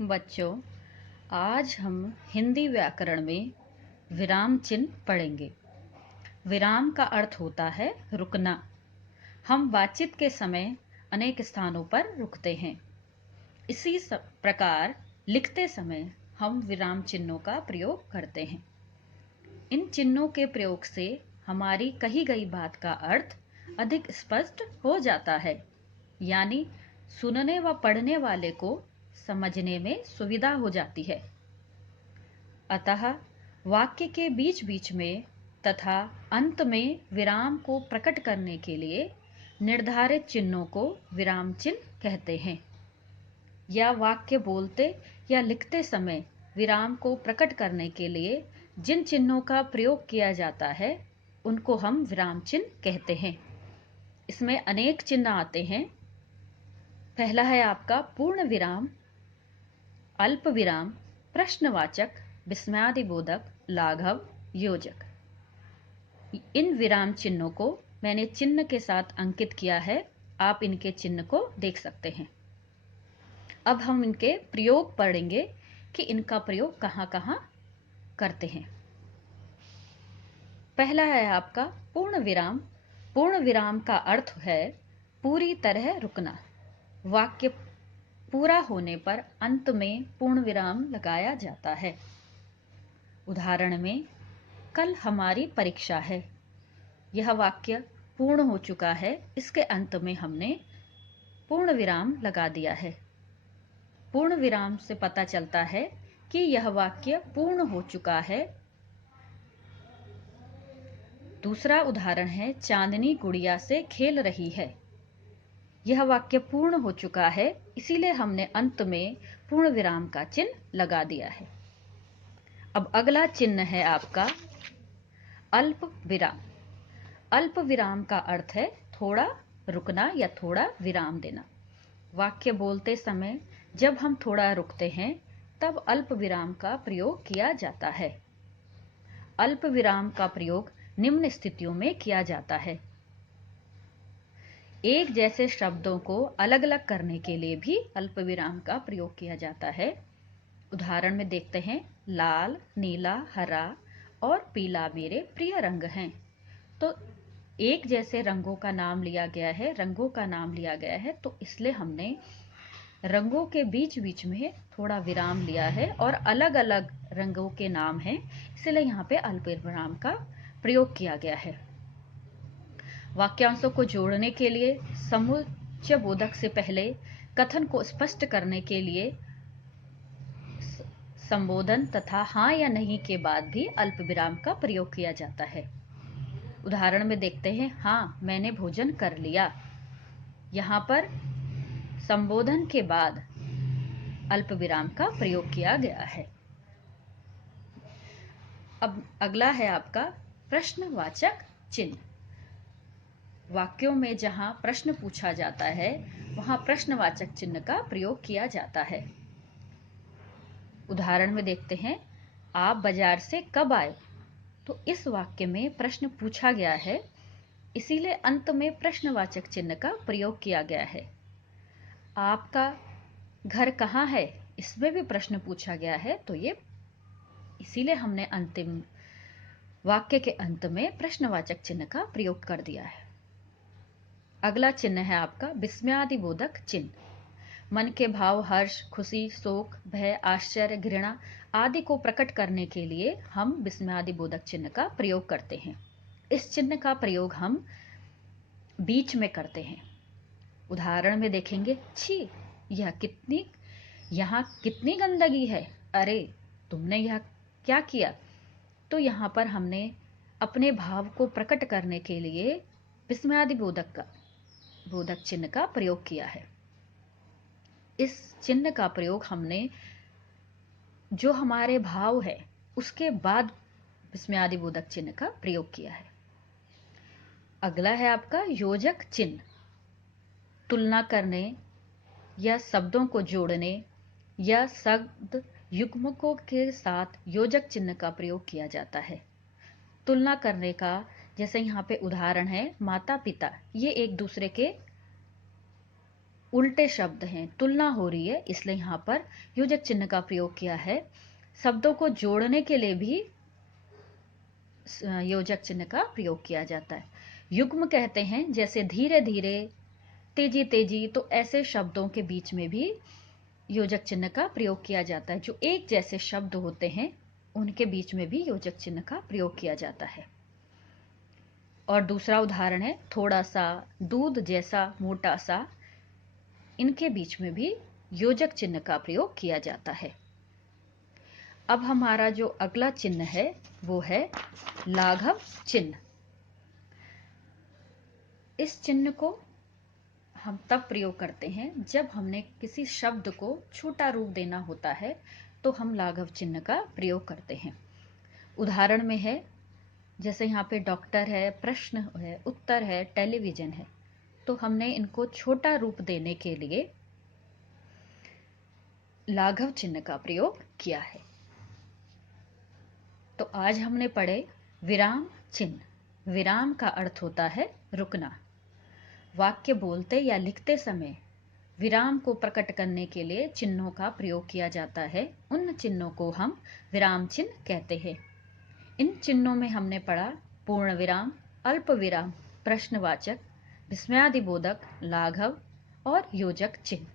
बच्चों, आज हम हिंदी व्याकरण में विराम चिन्ह पढ़ेंगे। विराम का अर्थ होता है रुकना। हम बातचीत के समय अनेक स्थानों पर रुकते हैं। इसी प्रकार लिखते समय हम विराम चिन्हों का प्रयोग करते हैं। इन चिन्हों के प्रयोग से हमारी कही गई बात का अर्थ अधिक स्पष्ट हो जाता है, यानी सुनने व पढ़ने वाले को समझने में सुविधा हो जाती है। अतः वाक्य के बीच बीच में तथा अंत में विराम को प्रकट करने के लिए निर्धारित चिन्हों को विराम चिन्ह कहते हैं। या वाक्य बोलते या लिखते समय विराम को प्रकट करने के लिए जिन चिन्हों का प्रयोग किया जाता है उनको हम विराम चिन्ह कहते हैं। इसमें अनेक चिन्ह आते हैं। पहला है आपका पूर्ण विराम, अल्प विराम, प्रश्नवाचक, विस्मयादिबोधक, लाघव, योजक। इन विराम चिन्हों को मैंने चिन्ह के साथ अंकित किया है। आप इनके चिन्ह को देख सकते हैं। अब हम इनके प्रयोग पढ़ेंगे कि इनका प्रयोग कहाँ कहाँ करते हैं। पहला है आपका पूर्ण विराम। पूर्ण विराम का अर्थ है पूरी तरह रुकना। वाक्य पूरा होने पर अंत में पूर्ण विराम लगाया जाता है। उदाहरण में, कल हमारी परीक्षा है। यह वाक्य पूर्ण हो चुका है। इसके अंत में हमने पूर्ण विराम लगा दिया है। पूर्ण विराम से पता चलता है कि यह वाक्य पूर्ण हो चुका है। दूसरा उदाहरण है, चांदनी गुड़िया से खेल रही है। यह वाक्य पूर्ण हो चुका है, इसीलिए हमने अंत में पूर्ण विराम का चिन्ह लगा दिया है। अब अगला चिन्ह है आपका अल्प विराम। अल्प विराम का अर्थ है थोड़ा रुकना या थोड़ा विराम देना। वाक्य बोलते समय जब हम थोड़ा रुकते हैं तब अल्प विराम का प्रयोग किया जाता है। अल्प विराम का प्रयोग निम्न स्थितियों में किया जाता है। एक जैसे शब्दों को अलग अलग करने के लिए भी अल्प विराम का प्रयोग किया जाता है। उदाहरण में देखते हैं, लाल, नीला, हरा और पीला मेरे प्रिय रंग हैं। तो एक जैसे रंगों का नाम लिया गया है, रंगों का नाम लिया गया है, तो इसलिए हमने रंगों के बीच बीच में थोड़ा विराम लिया है और अलग अलग रंगों के नाम हैं, इसलिए यहाँ पे अल्प विराम का प्रयोग किया गया है। वाक्यांशों को जोड़ने के लिए, समुच्चय बोधक से पहले, कथन को स्पष्ट करने के लिए संबोधन तथा हाँ या नहीं के बाद भी अल्प विराम का प्रयोग किया जाता है। उदाहरण में देखते हैं, हाँ मैंने भोजन कर लिया। यहाँ पर संबोधन के बाद अल्प विराम का प्रयोग किया गया है। अब अगला है आपका प्रश्नवाचक चिन्ह। वाक्यों में जहां प्रश्न पूछा जाता है वहां प्रश्नवाचक चिन्ह का प्रयोग किया जाता है। उदाहरण में देखते हैं, आप बाजार से कब आए। तो इस वाक्य में प्रश्न पूछा गया है, इसीलिए अंत में प्रश्नवाचक चिन्ह का प्रयोग किया गया है। आपका घर कहाँ है, इसमें भी प्रश्न पूछा गया है, तो ये इसीलिए हमने अंतिम वाक्य के अंत में प्रश्नवाचक चिन्ह का प्रयोग कर दिया है। अगला चिन्ह है आपका विस्मयादिबोधक चिन्ह। मन के भाव, हर्ष, खुशी, शोक, भय, आश्चर्य, घृणा आदि को प्रकट करने के लिए हम विस्मयादिबोधक चिन्ह का प्रयोग करते हैं। इस चिन्ह का प्रयोग हम बीच में करते हैं। उदाहरण में देखेंगे, छी यहाँ कितनी गंदगी है, अरे तुमने यह क्या किया। तो यहाँ पर हमने अपने भाव को प्रकट करने के लिए विस्मयादिबोधक चिन्ह का प्रयोग किया है। इस चिन्ह का प्रयोग हमने जो हमारे भाव है उसके बाद विस्मयादिबोधक चिन्ह का प्रयोग किया है। अगला है आपका योजक चिन्ह। तुलना करने या शब्दों को जोड़ने या शब्द युग्मकों के साथ योजक चिन्ह का प्रयोग किया जाता है। तुलना करने का, जैसे यहाँ पे उदाहरण है, माता पिता, ये एक दूसरे के उल्टे शब्द हैं, तुलना हो रही है, इसलिए यहाँ पर योजक चिन्ह का प्रयोग किया है। शब्दों को जोड़ने के लिए भी योजक चिन्ह का प्रयोग किया जाता है। युग्म कहते हैं जैसे धीरे धीरे, तेजी तेजी, तो ऐसे शब्दों के बीच में भी योजक चिन्ह का प्रयोग किया जाता है। जो एक जैसे शब्द होते हैं उनके बीच में भी योजक चिन्ह का प्रयोग किया जाता है। और दूसरा उदाहरण है थोड़ा सा, दूध जैसा, मोटा सा, इनके बीच में भी योजक चिन्ह का प्रयोग किया जाता है। अब हमारा जो अगला चिन्ह है वो है लाघव चिन्ह। इस चिन्ह को हम तब प्रयोग करते हैं जब हमने किसी शब्द को छोटा रूप देना होता है, तो हम लाघव चिन्ह का प्रयोग करते हैं। उदाहरण में है, जैसे यहाँ पे डॉक्टर है, प्रश्न है, उत्तर है, टेलीविजन है, तो हमने इनको छोटा रूप देने के लिए लाघव चिन्ह का प्रयोग किया है। तो आज हमने पढ़े विराम चिन्ह। विराम का अर्थ होता है रुकना। वाक्य बोलते या लिखते समय विराम को प्रकट करने के लिए चिन्हों का प्रयोग किया जाता है। उन चिन्हों को हम विराम चिन्ह कहते हैं। इन चिन्हों में हमने पढ़ा पूर्ण विराम, अल्प विराम, प्रश्नवाचक, विस्मयादिबोधक, लाघव और योजक चिन्ह।